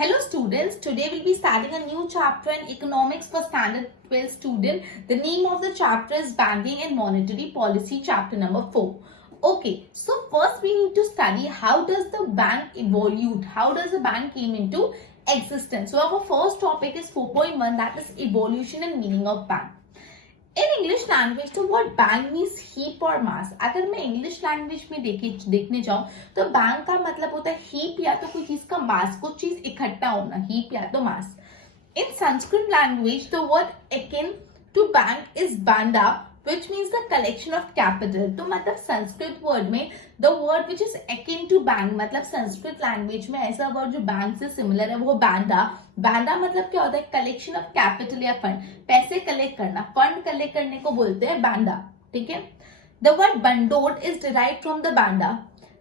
Hello students, today we'll be starting a new chapter in economics for standard 12 student. The name of the chapter is banking and monetary policy, chapter number 4. Okay, so first we need to study how does the bank evolve, how does the bank came into existence. So our first topic is 4.1, that is evolution and meaning of bank. In English language तो word bank means heap और मास. अगर मैं English language में देखने जाऊं तो bank का मतलब होता है हीप या तो कोई चीज का मास, कुछ चीज इकट्ठा होना, हीप या तो mass. In Sanskrit language the word akin to bank is बांडा which means the collection of capital. तो मतलब संस्कृत वर्ड में the word which is akin to bank, मतलब संस्कृत लैंग्वेज में ऐसा वर्ड जो बैंक से सिमिलर है वो बांडा. बांडा मतलब क्या होता है? कलेक्शन ऑफ कैपिटल या फंड, पैसे कलेक्ट करना, फंड कलेक्ट करने को बोलते हैं बांडा. ठीक है. द वर्ड बंडोट इज डिराइव्ड फ्रॉम द बांडा.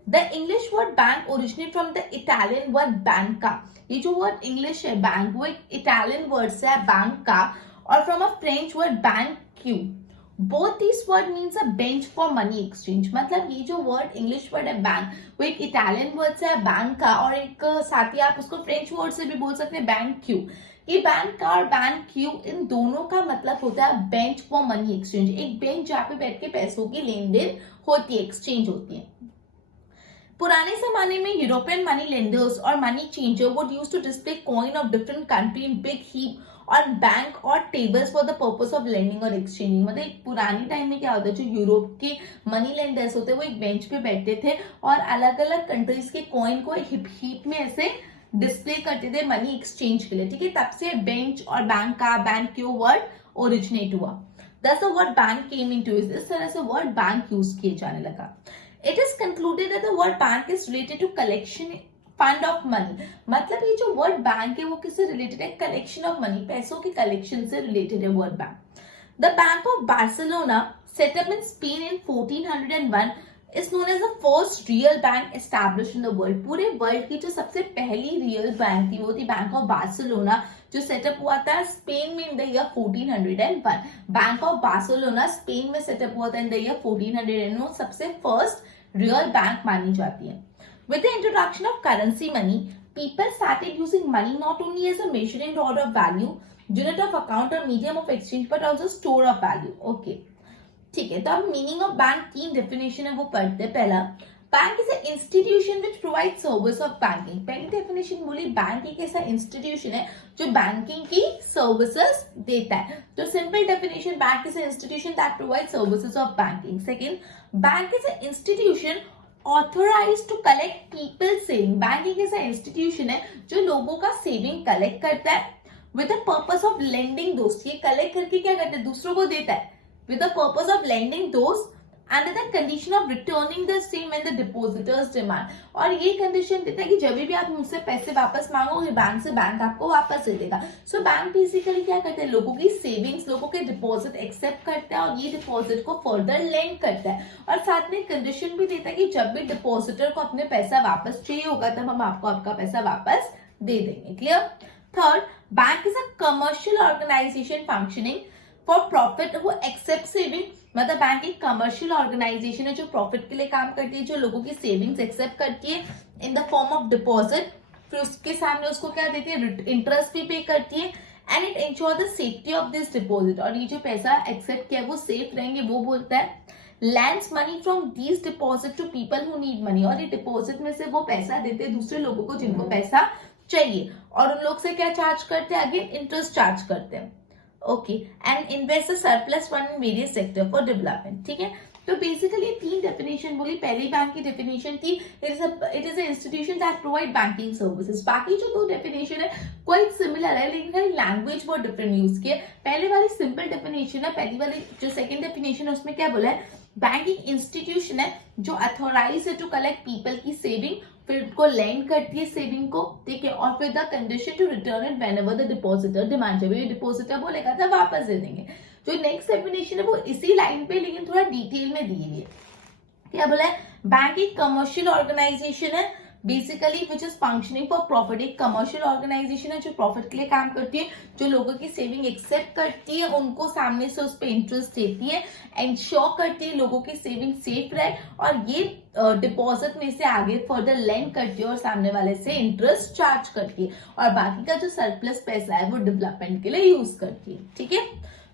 The English word bank originate from the Italian word बैंका. ये जो वर्ड इंग्लिश है बैंक वो एक इटालियन वर्ड से है बैंक का, और from a French word bank Q. Both this word means a bench for money exchange. मतलब ये जो वर्ड इंग्लिश वर्ड है बैंक वो एक इटालियन वर्ड से है बैंक का, और एक साथ ही आप उसको फ्रेंच वर्ड से भी बोल सकते हैं बैंक क्यू. ये बैंक का और बैंक क्यू इन दोनों का मतलब होता है बेंच फॉर मनी एक्सचेंज. एक बेंच जहाँ पे बैठ के पैसों की लेन देन होती है, एक्सचेंज होती है. पुराने जमाने में यूरोपियन मनी लेंडर्स और money changer would use to display coin of different country in big heap और बैंक और tables for the purpose of lending और एक्सचेंजिंग. मतलब पुरानी टाइम में क्या होता है, जो यूरोप के मनी लेंडर्स होते हैं वो एक बेंच पे बैठते थे और अलग अलग कंट्रीज के कॉइन को हीप में ऐसे डिस्प्ले करते थे मनी एक्सचेंज के लिए. ठीक है. तब से बेंच और बैंक का बैंक क्यू वर्ड ओरिजिनेट हुआ. दस the word bank came into use. इस तरह से वर्ड बैंक यूज किए जाने लगा. It is concluded that the word bank is related to collection fund of money. मतलब ये जो वर्ड बैंक है वो किससे रिलेटेड है? कलेक्शन ऑफ मनी, पैसों के कलेक्शन से रिलेटेड है word bank. The bank of Barcelona set up in Spain in 1401 is known as the first real bank established in the world. पूरे वर्ल्ड की जो सबसे पहली रियल बैंक थी वो थी बैंक ऑफ बार्सिलोना, जो सेटअप हुआ था स्पेन में इन the year 1401. Bank of Barcelona Spain में सेटअप हुआ था इन द ईयर 1401. सबसे फर्स्ट रियल बैंक मानी जाती है. With the introduction of currency money, people started using money not only as a measuring rod of value, unit of account or medium of exchange, but also store of value. Okay. ठीक है. तो अब meaning of bank तीन definition है वो पढ़ते हैं. पहला, bank is a institution which provide service of banking. पहली डेफिनेशन बोली बैंक एक ऐसा इंस्टीट्यूशन है जो बैंकिंग की सर्विसेज देता है. तो simple definition, bank is a institution that provide services of banking. Second, bank is a institution authorise to collect people saving. Bank एक ऐसा इंस्टीट्यूशन है जो लोगों का सेविंग कलेक्ट करता है with the purpose of lending दोस्त. ये कलेक्ट करके क्या करता है? दूसरों को देता है with the purpose of lending those under the condition of returning the same when the depositors demand. और ये कंडीशन देता है कि जब भी आप मुझसे पैसे वापस मांगोगे बैंक से, बैंक आपको वापस दे देगा. सो बैंक बेसिकली क्या करते हैं? लोगों की सेविंग्स, लोगों के डिपॉजिट एक्सेप्ट करता है और ये डिपॉजिट को फर्दर लेंड करता है, और साथ में कंडीशन भी देता है कि जब भी डिपॉजिटर को अपने पैसा वापस चाहिए होगा तब हम आपको आपका पैसा वापस दे देंगे. Clear. Third, bank is a commercial organisation functioning for profit. वो एक्सेप्ट सेविंग, मतलब बैंक एक कमर्शियल ऑर्गेनाइजेशन है जो प्रॉफिट के लिए काम करती है, जो लोगों की सेविंग्स एक्सेप्ट करती है इन द फॉर्म ऑफ डिपॉजिट, फिर उसके सामने उसको क्या देती है? इंटरेस्ट भी पे करती है. And it ensure the safety of this deposit. और ये जो पैसा एक्सेप्ट किया वो सेफ रहेंगे वो बोलता है. Lends money from these deposit to people who need money. और ये डिपॉजिट में से वो पैसा देते हैं दूसरे लोगों को जिनको पैसा चाहिए, और उन लोग से क्या चार्ज करते हैं? अगेन इंटरेस्ट चार्ज करते हैं. Okay. And invest surplus fund in various sector for development. ठीक है. तो बेसिकली तीन डेफिनेशन बोली. पहली बैंक की डेफिनेशन थी it is a institution that provide banking services. बाकी जो दो डेफिनेशन है क्वाइट सिमिलर है, लेकिन खाली लैंग्वेज बहुत डिफरेंट यूज किया. पहले वाली सिंपल डेफिनेशन है, पहली वाली जो सेकंड डेफिनेशन है उसमें क्या बोला है? बैंकिंग इंस्टीट्यूशन है जो अथोराइज है टू कलेक्ट पीपल की सेविंग, फिर उनको लेंड करती है सेविंग को. ठीक है. और फिर the condition to return it whenever the depositor demand. जब ये डिपॉजिटर बोलेगा तब वापस दे देंगे. जो नेक्स्ट डेफिनेशन है वो इसी लाइन पे लेकिन थोड़ा डिटेल में दी हुई है. क्या बोला है? बैंक एक कमर्शियल ऑर्गेनाइजेशन है basically which is functioning for profit. एक कमर्शियल ऑर्गेनाइजेशन है जो प्रॉफिट के लिए काम करती है, जो लोगों की सेविंग एक्सेप्ट करती है, उनको सामने से उस पर इंटरेस्ट देती है, इंश्योर करती है लोगों की सेविंग सेफ रहे, और ये डिपॉजिट में से आगे फर्दर लेंड करती है और सामने वाले से इंटरेस्ट चार्ज करती है, और बाकी का जो सरप्लस पैसा है वो डेवलपमेंट के लिए यूज करती है। ठीक है,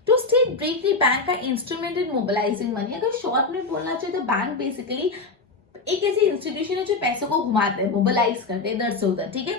टू स्टेट ब्रीफली बैंक का इंस्ट्रूमेंट इन मोबिलाइजिंग मनी। अगर शॉर्ट में बोलना चाहिए तो बैंक बेसिकली एक ऐसी इंस्टीट्यूशन है जो पैसों को घुमाते हैं, मोबिलाइज करते हैं इधर से उधर। ठीक है,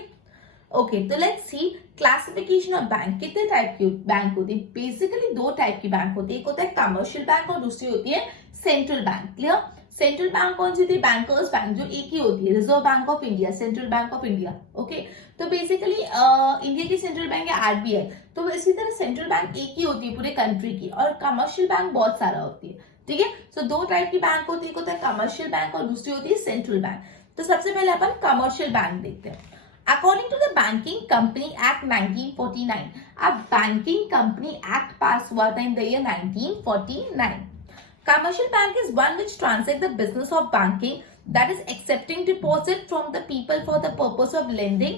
ओके, तो let's see classification of bank. कितने टाइप की बैंक होती है? बेसिकली दो टाइप की बैंक होती है, एक होता है कमर्शियल बैंक और दूसरी होती है central bank. Clear? Central bank कौन सी थी? बैंकर्स बैंक, जो एक ही होती है, reserve bank of India, central bank of India. Okay, तो बेसिकली इंडिया की सेंट्रल बैंक है आरबीआई, तो इसी तरह सेंट्रल बैंक एक ही होती है पूरे कंट्री की, और कमर्शियल बैंक बहुत सारा होती है। ठीक है, सो दो टाइप की बैंक होती है, एक होता है कमर्शियल बैंक और दूसरी होती है सेंट्रल बैंक। तो सबसे पहले अपन कमर्शियल बैंक देखते हैं। According to the banking company act 1949, अब बैंकिंग कंपनी एक्ट पास हुआ था in the year 1949। Commercial bank is one which transacts the business of banking, that is accepting deposit from the people for the purpose of lending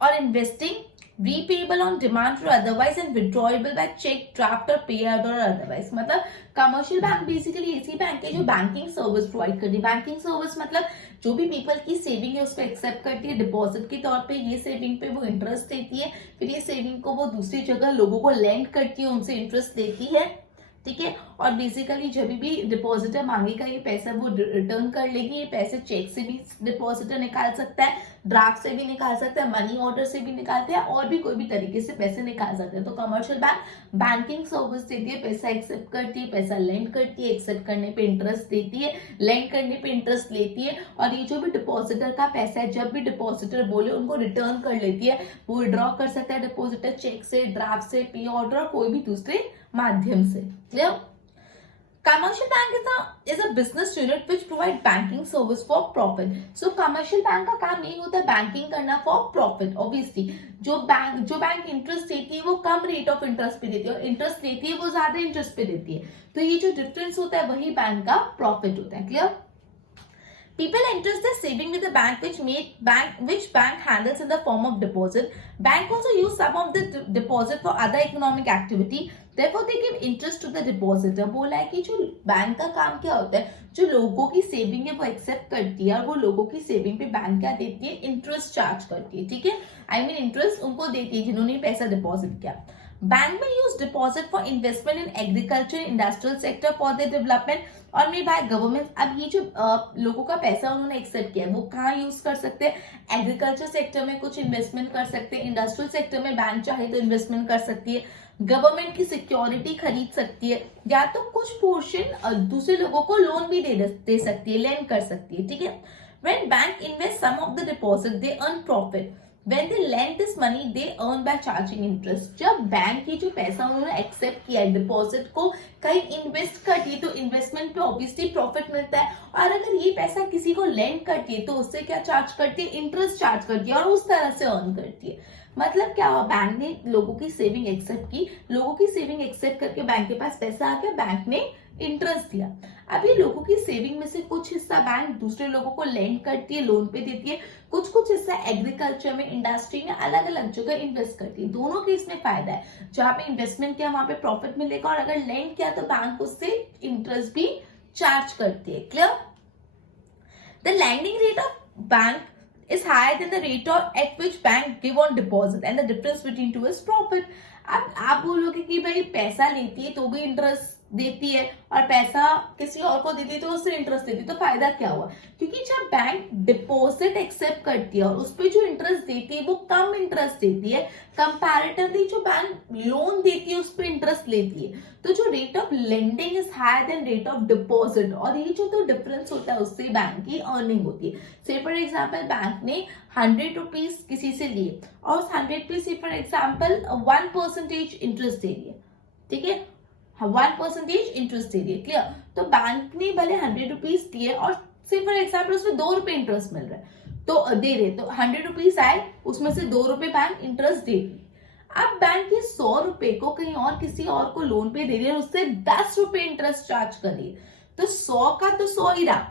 or investing, repayable on demand or otherwise, and withdrawable by check, draft or pay out or otherwise। मतलब commercial bank basically ऐसी bank है जो banking service provide करती है। Banking service मतलब जो भी people की सेविंग है उसको एक्सेप्ट करती है डिपॉजिट के तौर पे, ये सेविंग पे वो इंटरेस्ट देती है, फिर ये सेविंग को वो दूसरी जगह लोगों को लेंड करती है, उनसे इंटरेस्ट लेती है। ठीक है, और बेसिकली जब भी डिपॉजिटर मांगेगा ये पैसा वो रिटर्न कर लेगी। ये पैसे चेक से भी डिपॉजिटर निकाल सकता है, ड्राफ्ट से भी निकाल सकता है, मनी ऑर्डर से भी निकालते हैं, और भी कोई भी तरीके से पैसे निकाल सकते हैं। तो कमर्शियल बैंक बैंकिंग सर्विस देती है, पैसा एक्सेप्ट करती है, पैसा लेंड करती है, एक्सेप्ट करने पे इंटरेस्ट देती है, लेंड करने पे इंटरेस्ट लेती है, और ये जो भी डिपॉजिटर का पैसा है जब भी डिपॉजिटर बोले उनको रिटर्न कर लेती है। वो विड्रॉ कर सकता है डिपॉजिटर चेक से, ड्राफ्ट से, पे ऑर्डर और कोई भी दूसरे माध्यम से। Clear? Commercial bank is a business unit which provide banking service for profit. So commercial bank का काम यही होता है बैंकिंग करना for profit. Obviously जो बैंक इंटरेस्ट देती है वो कम रेट ऑफ इंटरेस्ट पे देती है, और इंटरेस्ट देती है वो ज्यादा इंटरेस्ट पे देती है। तो ये जो डिफरेंस होता है वही बैंक का प्रॉफिट होता है। Clear? People entrust their saving with a bank which bank handles in the form of deposit. Bank also use some of the deposit for other economic activity. Therefore, they give interest to the depositor. बोला है कि जो bank का काम क्या होता है, जो लोगों की सेविंग है वो एक्सेप्ट करती है, और वो लोगों की सेविंग पे बैंक क्या देती है? इंटरेस्ट चार्ज करती है। ठीक है, आई मीन इंटरेस्ट उनको देती है जिन्होंने पैसा डिपॉजिट किया। बैंक में use deposit for investment in agriculture industrial sector for the development, और मेरे भाई गवर्नमेंट। अब ये जो लोगों का पैसा उन्होंने एक्सेप्ट किया है वो कहाँ यूज कर सकते हैं? एग्रीकल्चर सेक्टर में कुछ इन्वेस्टमेंट कर सकते हैं, इंडस्ट्रियल सेक्टर में बैंक चाहे तो इन्वेस्टमेंट कर सकती है, गवर्नमेंट की सिक्योरिटी खरीद सकती है, या तो कुछ पोर्शन दूसरे लोगों को लोन भी दे सकती है, लेंड कर सकती है। ठीक है, when bank invest some of the deposit they earn profit, When they lend this money, they earn by charging interest. जब बैंक ये जो पैसा उन्होंने एक्सेप्ट किया है डिपॉजिट को कहीं इन्वेस्ट करती है तो इन्वेस्टमेंट पे ऑब्वियसली प्रॉफिट मिलता है, और अगर ये पैसा किसी को लेंड करती है तो उससे क्या चार्ज करती है? इंटरेस्ट चार्ज करती है, और उस तरह से अर्न करती है। मतलब क्या हुआ? बैंक ने लोगों की सेविंग एक्सेप्ट की, लोगों की सेविंग एक्सेप्ट करके बैंक के पास पैसा आ गया, बैंक ने इंटरेस्ट दिया। अब ये लोगों की सेविंग में से कुछ हिस्सा बैंक दूसरे लोगों को लेंड करती है, लोन पे देती है, कुछ हिस्सा एग्रीकल्चर में, इंडस्ट्री में, अलग अलग जगह इन्वेस्ट करती है। दोनों केस में फायदा है, जहां पे इन्वेस्टमेंट किया वहां पे प्रॉफिट मिलेगा, और अगर लेंड किया तो बैंक उससे इंटरेस्ट भी चार्ज करती है। Clear? The landing rate of bank is higher than the rate at which bank give on deposit, and the difference between two is profit. अब आप बोलोगे कि भाई पैसा लेती है तो भी इंटरेस्ट देती है, और पैसा किसी और को देती है तो उससे इंटरेस्ट देती है, तो फायदा क्या हुआ? क्योंकि जब बैंक डिपॉजिट एक्सेप्ट करती है और उस पर जो इंटरेस्ट देती है वो कम इंटरेस्ट देती है कंपैरेटिवली जो बैंक लोन देती है उस पर इंटरेस्ट लेती है, तो जो rate of lending is higher than rate of deposit, और ये जो तो डिफरेंस होता है उससे बैंक की अर्निंग होती है। से फॉर एग्जाम्पल बैंक ने 100 रुपीज किसी से लिए, और उस 100 पे से फॉर एग्जाम्पल 1% इंटरेस्ट दे दिया। ठीक है, 1% इंटरेस्ट दे दिए। क्लियर? तो बैंक ने भले 100 रुपीज दिए और सिर्फ फॉर एग्जाम्पल उसमें 2 रुपए इंटरेस्ट मिल रहा है, तो दे रहे, तो 100 रुपीज आए, उसमें से 2 रुपए बैंक इंटरेस्ट दे दिए। अब बैंक ये 100 रुपए को कहीं और किसी और को लोन पे दे रही है, उससे 10 रुपए इंटरेस्ट चार्ज कर रही है, तो 100 का तो 100 ही रहा,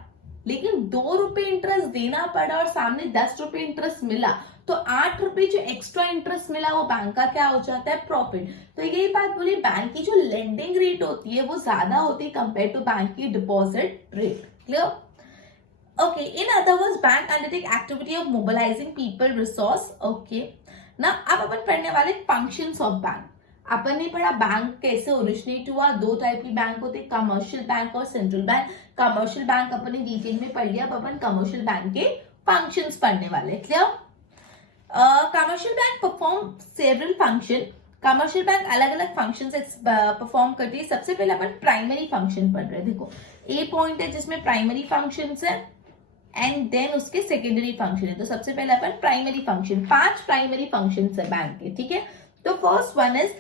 लेकिन 2 रुपए इंटरेस्ट देना पड़ा और सामने 10 रुपए इंटरेस्ट मिला, तो 8 रुपए जो एक्स्ट्रा इंटरेस्ट मिला वो बैंक का क्या हो जाता है, प्रॉफिट। तो यही बात बोली, बैंक की जो लेंडिंग रेट होती है वो ज्यादा होती है कंपेयर टू बैंक की deposit rate. Clear? Okay, in other words, bank undertake activity of mobilizing people resource. Okay, now अब अपन पढ़ने वाले functions of bank। अपन ने पढ़ा बैंक कैसे ओरिजिनेट हुआ, 2 टाइप की बैंक होते हैं, कमर्शियल बैंक और सेंट्रल बैंक। कमर्शियल बैंक अपन ने डिटेल में पढ़ लिया, अब अपन कमर्शियल बैंक के फंक्शंस पढ़ने वाले। Clear? Commercial bank perform several function. Commercial bank अलग अलग फंक्शन परफॉर्म करती है। सबसे पहले अपन प्राइमरी फंक्शन पढ़ रहे हैं। देखो ए पॉइंट है जिसमें प्राइमरी फंक्शंस है एंड देन उसके सेकेंडरी फंक्शन है। तो सबसे पहले अपन प्राइमरी फंक्शन, 5 प्राइमरी फंक्शन है बैंक के। ठीक है, तो first one is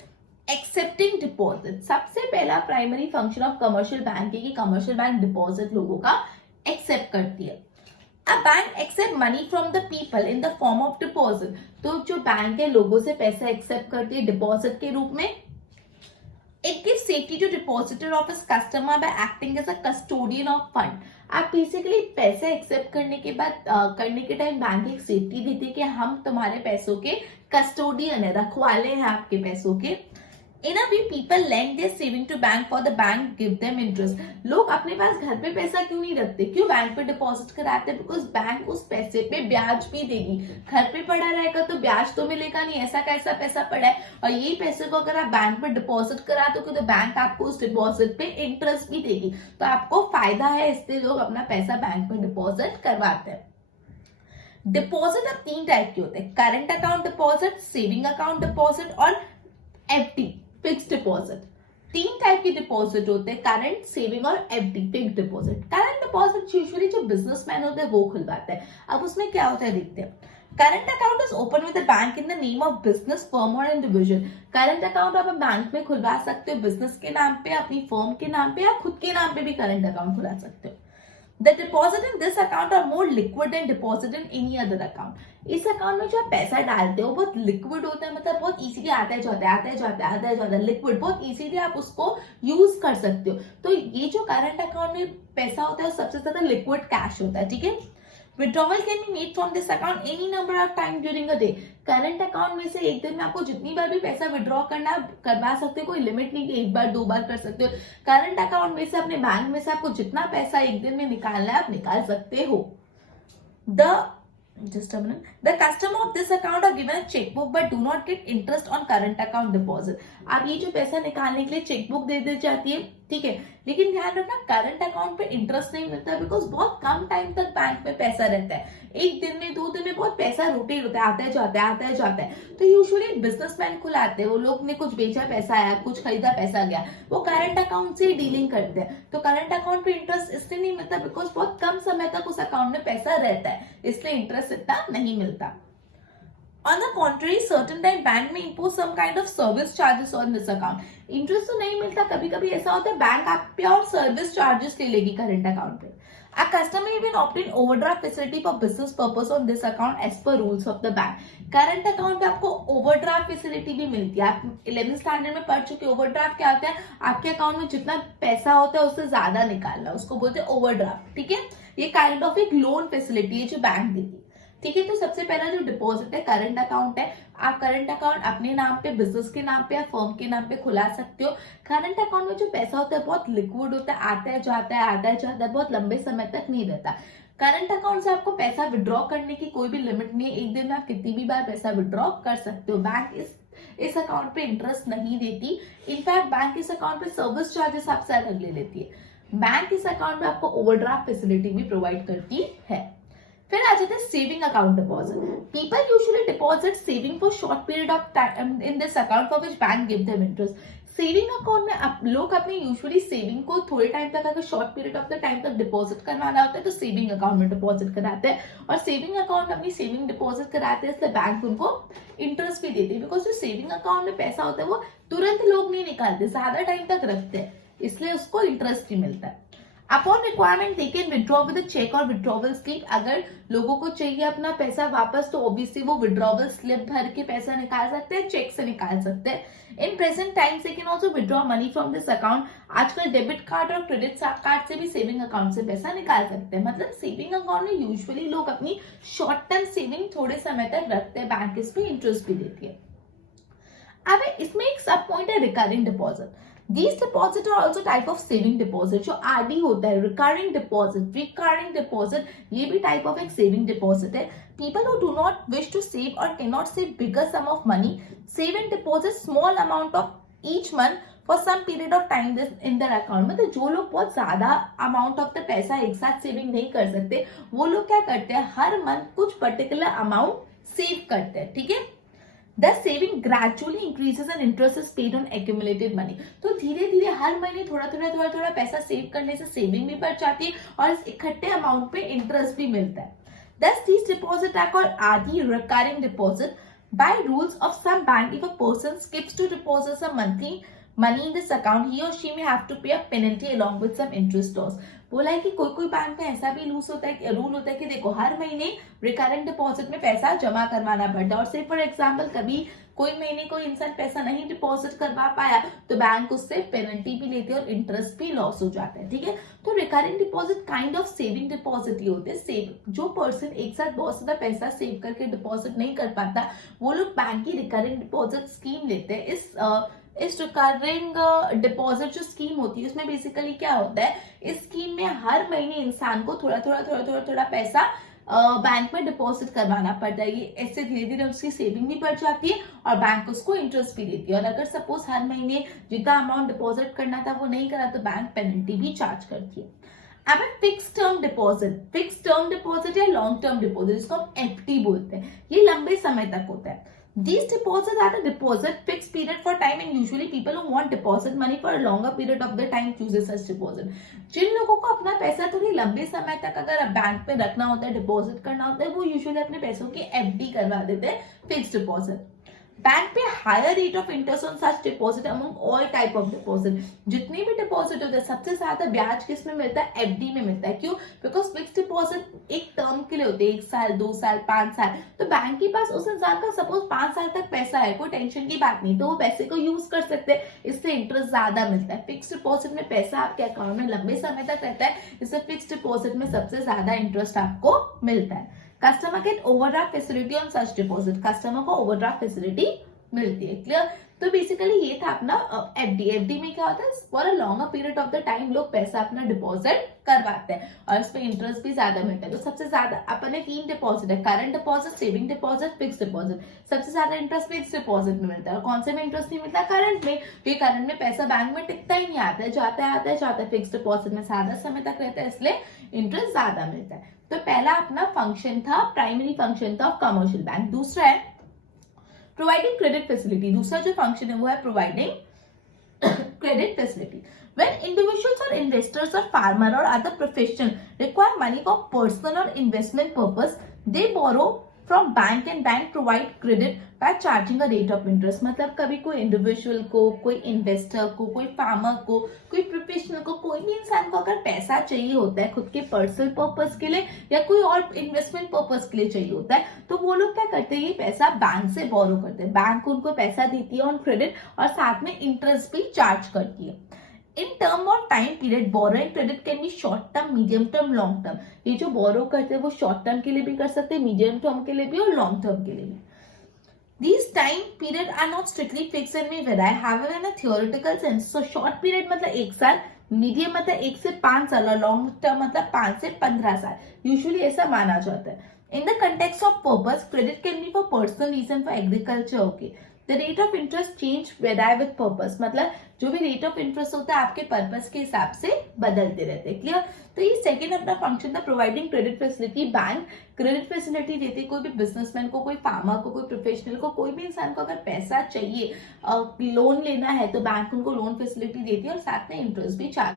accepting deposit. सबसे पहला primary function of commercial bank है कि कमर्शियल बैंक डिपॉजिट लोगों का एक्सेप्ट करती है। अब bank accept money from the people in the form of deposit. तो जो बैंक है लोगों से पैसा एक्सेप्ट करती है डिपॉजिट के रूप में। It gives safety to depositor of his customer by acting as a custodian of fund। आप बेसिकली पैसे एक्सेप्ट करने के बाद करने के टाइम बैंक एक सेफ्टी देती है कि हम तुम्हारे पैसों के कस्टोडियन है, रखवाले हैं आपके पैसों के। In a way, people lend their saving to bank for the bank give them interest। लोग अपने पास घर पे पैसा क्यों नहीं रखते, क्यों बैंक पे डिपॉजिट कराते हैं? बिकॉज बैंक उस पैसे पे ब्याज भी देगी। घर पे पड़ा रहेगा तो ब्याज तो मिलेगा नहीं, ऐसा कैसा पैसा पड़ा है, और यही पैसे को अगर आप बैंक में डिपॉजिट करा दोगे तो बैंक आपको उस डिपॉजिट पे इंटरेस्ट भी देगी, तो आपको फायदा है, इसलिए लोग अपना पैसा बैंक में डिपॉजिट करवाते हैं। डिपॉजिट अब 3 टाइप के होते हैं, current account deposit, saving account deposit और एफडी फिक्स्ड डिपॉजिट। 3 टाइप के डिपॉजिट होते हैं, करंट, सेविंग और FD fixed deposit. Current deposit usually जो बिजनेसमैन होते हैं वो खुलवाते हैं। अब उसमें क्या होता है देखते हैं। Current account is open with the bank in the name of business, firm और इंडिविजुअल। करंट अकाउंट आप बैंक में खुलवा सकते हो बिजनेस के नाम पे, अपनी फर्म के नाम पे या खुद के नाम पे भी करंट अकाउंट खुला सकते हो। The deposit in this account are more liquid than deposit in any other account। इस अकाउंट में जो आप पैसा डालते हो बहुत लिक्विड होता है, मतलब बहुत इजीली आता है, लिक्विड, बहुत इजीली आप उसको यूज कर सकते हो। तो ये जो करंट अकाउंट में पैसा होता है वो सबसे ज्यादा लिक्विड कैश होता है। ठीक है, withdrawal can be made from this account any number of time during a day. Current account में से एक दिन में आपको जितनी बार भी पैसा विड्रॉ करना करवा सकते हो, कोई लिमिट नहीं कि 1 बार 2 बार कर सकते हो। करंट अकाउंट में से अपने बैंक में से आपको जितना पैसा एक दिन में निकालना है आप निकाल सकते हो। Just a minute. The customer of this account are given a checkbook but do not get interest on current account deposit। अब ये जो पैसा निकालने के लिए चेकबुक दे दी जाती है, ठीक है, लेकिन ध्यान रखना करंट अकाउंट पे इंटरेस्ट नहीं मिलता, बिकॉज बहुत कम टाइम तक बैंक में पैसा रहता है। 1 दिन में 2 दिन में बहुत पैसा रोटेट होता है, आता है जाता है। तो यूजुअली बिजनेसमैन खुलाते हैं, वो लोग ने कुछ बेचा पैसा आया, कुछ खरीदा पैसा गया, वो करंट अकाउंट से डीलिंग करते हैं। तो करंट अकाउंट पे इंटरेस्ट इसलिए नहीं मिलता बिकॉज बहुत कम समय तक उस अकाउंट में पैसा रहता है, इसलिए इंटरेस्ट इतना नहीं मिलता। On the contrary, certain time bank may impose some kind of service charges on this account। Interest तो नहीं मिलता, कभी कभी ऐसा होता है बैंक आप पे और सर्विस चार्जेस ले लेगी करंट अकाउंट पे। A customer even obtain overdraft facility for business purpose on this account as per rules of the bank। Current account पे आपको ओवरड्राफ्ट फैसिलिटी भी मिलती है। आप 11th स्टैंडर्ड में पढ़ चुके। ओवरड्राफ्ट क्या होता है, आपके अकाउंट में जितना पैसा होता है उससे ज्यादा निकालना, उसको बोलते हैं ओवरड्राफ्ट। ठीक है, ये काइंड ऑफ एक लोन फैसिलिटी है जो बैंक देती है। ठीक है, तो सबसे पहला जो डिपॉजिट है करंट अकाउंट है। आप करंट अकाउंट अपने नाम पे, बिजनेस के नाम पे या फर्म के नाम पे खुला सकते हो। करंट अकाउंट में जो पैसा होता है बहुत लिक्विड होता है, आता है जाता है, बहुत लंबे समय तक नहीं रहता। करंट अकाउंट से आपको पैसा विड्रॉ करने की कोई भी लिमिट नहीं है, एक दिन में आप कितनी भी बार पैसा विड्रॉ कर सकते हो। बैंक इस अकाउंट पे इंटरेस्ट नहीं देती। इनफैक्ट बैंक इस अकाउंट पे सर्विस चार्जेस आपसे अलग ले लेती है। बैंक इस अकाउंट में आपको ओवरड्राफ्ट फैसिलिटी भी प्रोवाइड करती है। फिर आ जाते हैं saving account deposit. People usually deposit saving for short period of time in this account for which bank give them interest. Saving account में लोग अपने यूजुअली सेविंग को थोड़े टाइम तक, अगर short period of the time तक deposit करवाना होता है तो सेविंग अकाउंट में डिपॉजिट कराते हैं, और सेविंग अकाउंट अपनी सेविंग डिपॉजिट कराते हैं, इसलिए बैंक उनको इंटरेस्ट भी देती है। बिकॉज जो सेविंग अकाउंट में पैसा होता है वो तुरंत लोग नहीं निकालते, ज्यादा टाइम तक रखते हैं, इसलिए उसको इंटरेस्ट भी मिलता है। Upon requirement they can withdraw with cheque और विड्रॉवल स्लिप। अगर लोगों को चाहिए अपना पैसा वापस तो ऑब्वियसली वो विड्रॉवल स्लिप भर के पैसा निकाल सकते हैं, चेक से निकाल सकते हैं। In present times they can also withdraw money from this account. आजकल डेबिट कार्ड और क्रेडिट कार्ड से भी सेविंग अकाउंट से पैसा निकाल सकते हैं। मतलब सेविंग अकाउंट में यूजुअली लोग अपनी शॉर्ट टर्म सेविंग थोड़े समय तक रखते हैं, बैंक इस पे इंटरेस्ट भी देती है। अब इसमें एक सब पॉइंट है recurring deposit. These deposits are also type of saving deposit। जो आरडी होता है, रिकरिंग डिपॉजिट ये भी टाइप ऑफ एक सेविंग डिपॉजिट है। People who do not wish to save or cannot save bigger sum of money save and deposit small amount of each month for some period of time in their account। मतलब जो लोग बहुत ज्यादा amount of the पैसा एक साथ saving नहीं कर सकते वो लोग क्या करते हैं, हर मंथ कुछ पर्टिकुलर अमाउंट सेव करते हैं, ठीक है। The saving gradually increases and interest is paid on accumulated money। तो धीरे धीरे हर महीने थोड़ा पैसा सेव करने से सेविंग भी बढ़ जाती है और इस इकट्ठे अमाउंट पे इंटरेस्ट भी मिलता है। Thus these deposits are called RD, recurring deposit। By rules of some bank, if a person skips to deposit some money in this account, he or she may have to pay a penalty along with some interest loss। बोला है कि कोई bank में ऐसा भी rule होता है कि देखो हर महीने रिकरेंट डिपॉजिट में पैसा जमा करवाना पड़ता है, और से फॉर एग्जांपल कभी कोई महीने कोई इंसान पैसा नहीं डिपॉजिट करवा पाया तो बैंक उससे पेनल्टी भी लेती है और इंटरेस्ट भी लॉस हो जाता है, ठीक है। तो recurrent deposit kind of saving deposit ही होते हैं। सेव जो पर्सन एक साथ बहुत ज्यादा पैसा सेव करके डिपॉजिट नहीं कर पाता वो लोग बैंक की रिकरेंट डिपॉजिट स्कीम लेते हैं। इस रिकरिंग डिपॉजिट जो स्कीम होती है उसमें बेसिकली क्या होता है, इस स्कीम में हर महीने इंसान को थोड़ा पैसा बैंक में डिपॉजिट करवाना पड़ता है। ये ऐसे धीरे धीरे उसकी सेविंग भी बढ़ जाती है और बैंक उसको इंटरेस्ट भी देती है। और अगर सपोज हर महीने जितना अमाउंट डिपॉजिट करना था वो नहीं करा तो बैंक पेनल्टी भी चार्ज करती है। अब फिक्स टर्म डिपॉजिट या लॉन्ग टर्म डिपॉजिट जिसको हम एफडी बोलते हैं, ये लंबे समय तक होता है। These deposits are a deposit fixed period for time and usually people who want deposit money for a longer period of the time chooses such deposit। जिन लोगों को अपना पैसा थोड़ी लंबे समय तक अगर बैंक में रखना होता है, डिपॉजिट करना होता है, वो यूजुअली अपने पैसों की एफडी करवा देते हैं, fix deposit. Bank pay higher rate of interest on such deposit among all type of deposit. जितने भी डिपॉजिट होते हैं सबसे ज्यादा ब्याज किस में मिलता है, एफडी में मिलता है। क्यों? बिकॉज फिक्स डिपॉजिट एक टर्म के लिए होते हैं, 1 साल 2 साल 5 साल। तो बैंक के पास उस इंसान का सपोज 5 साल तक पैसा है, कोई टेंशन की बात नहीं, तो वो पैसे को यूज कर सकते हैं, इससे इंटरेस्ट ज्यादा मिलता है। फिक्स डिपॉजिट में पैसा आपके अकाउंट में लंबे समय तक रहता है, इससे फिक्स डिपॉजिट में सबसे ज्यादा इंटरेस्ट आपको मिलता है। Customer get overdraft facility on such deposit. Customer को ओवरड्राफ्ट फैसिलिटी मिलती है, क्लियर। तो बेसिकली ये था अपना एफडी में क्या होता है, for a longer period of the time लोग पैसा अपना डिपॉजिट करवाते हैं और इस पे इंटरेस्ट भी ज्यादा मिलता है। तो सबसे ज्यादा अपने 3 डिपॉजिट है, current deposit, saving deposit, fix deposit. सबसे ज्यादा इंटरेस्ट फिक्स डिपॉजिट में मिलता है। और कौन से में इंटरेस्ट नहीं मिलता, करंट में, क्योंकि करंट में पैसा बैंक में टिकता ही नहीं, आता है जाता है। फिक्स डिपॉजिट में ज्यादा समय तक रहता है इसलिए इंटरेस्ट ज्यादा मिलता है। तो पहला अपना फंक्शन था, प्राइमरी फंक्शन था ऑफ कमर्शियल बैंक। दूसरा है प्रोवाइडिंग क्रेडिट फैसिलिटी। दूसरा जो फंक्शन है वो है providing credit facility. When individuals or investors or farmer or other profession require money for personal or investment purpose, they borrow from bank and bank provide credit by charging a rate of interest। मतलब कभी कोई individual को, कोई investor को, कोई farmer को, कोई professional को, कोई भी इंसान को अगर पैसा चाहिए होता है खुद के पर्सनल पर्पस के लिए या कोई और इन्वेस्टमेंट पर्पस के लिए चाहिए होता है तो वो लोग क्या करते हैं, ये पैसा बैंक से बोरो करते हैं। बैंक उनको पैसा देती है ऑन क्रेडिट और साथ में इंटरेस्ट भी चार्ज करती है। In term of time period borrowing credit can be short term, medium term, long term. ये जो बोरो करते हैं वो शॉर्ट टर्म के लिए भी कर सकते हैं, मीडियम टर्म के लिए भी और लॉन्ग टर्म के लिए भी। These time period are not strictly fixed and may vary, however in a theoretical sense। So short period मतलब 1 साल, मीडियम मतलब 1 से 5 साल और लॉन्ग टर्म मतलब 5 से 15 साल। यूजुअली ऐसा माना जाता है। In the context of purpose, credit can be for personal reason, for agriculture, okay। The rate of interest change vary with purpose। मतलब जो भी रेट ऑफ इंटरेस्ट होता है आपके पर्पस के हिसाब से बदलते रहते हैं, क्लियर। तो ये सेकंड अपना फंक्शन था providing credit facility. Bank credit facility देती है कोई भी बिजनेसमैन को, कोई फार्मर को, कोई प्रोफेशनल को, कोई भी इंसान को अगर पैसा चाहिए, लोन लेना है तो बैंक उनको लोन फैसिलिटी देती है और साथ में इंटरेस्ट भी चार्ज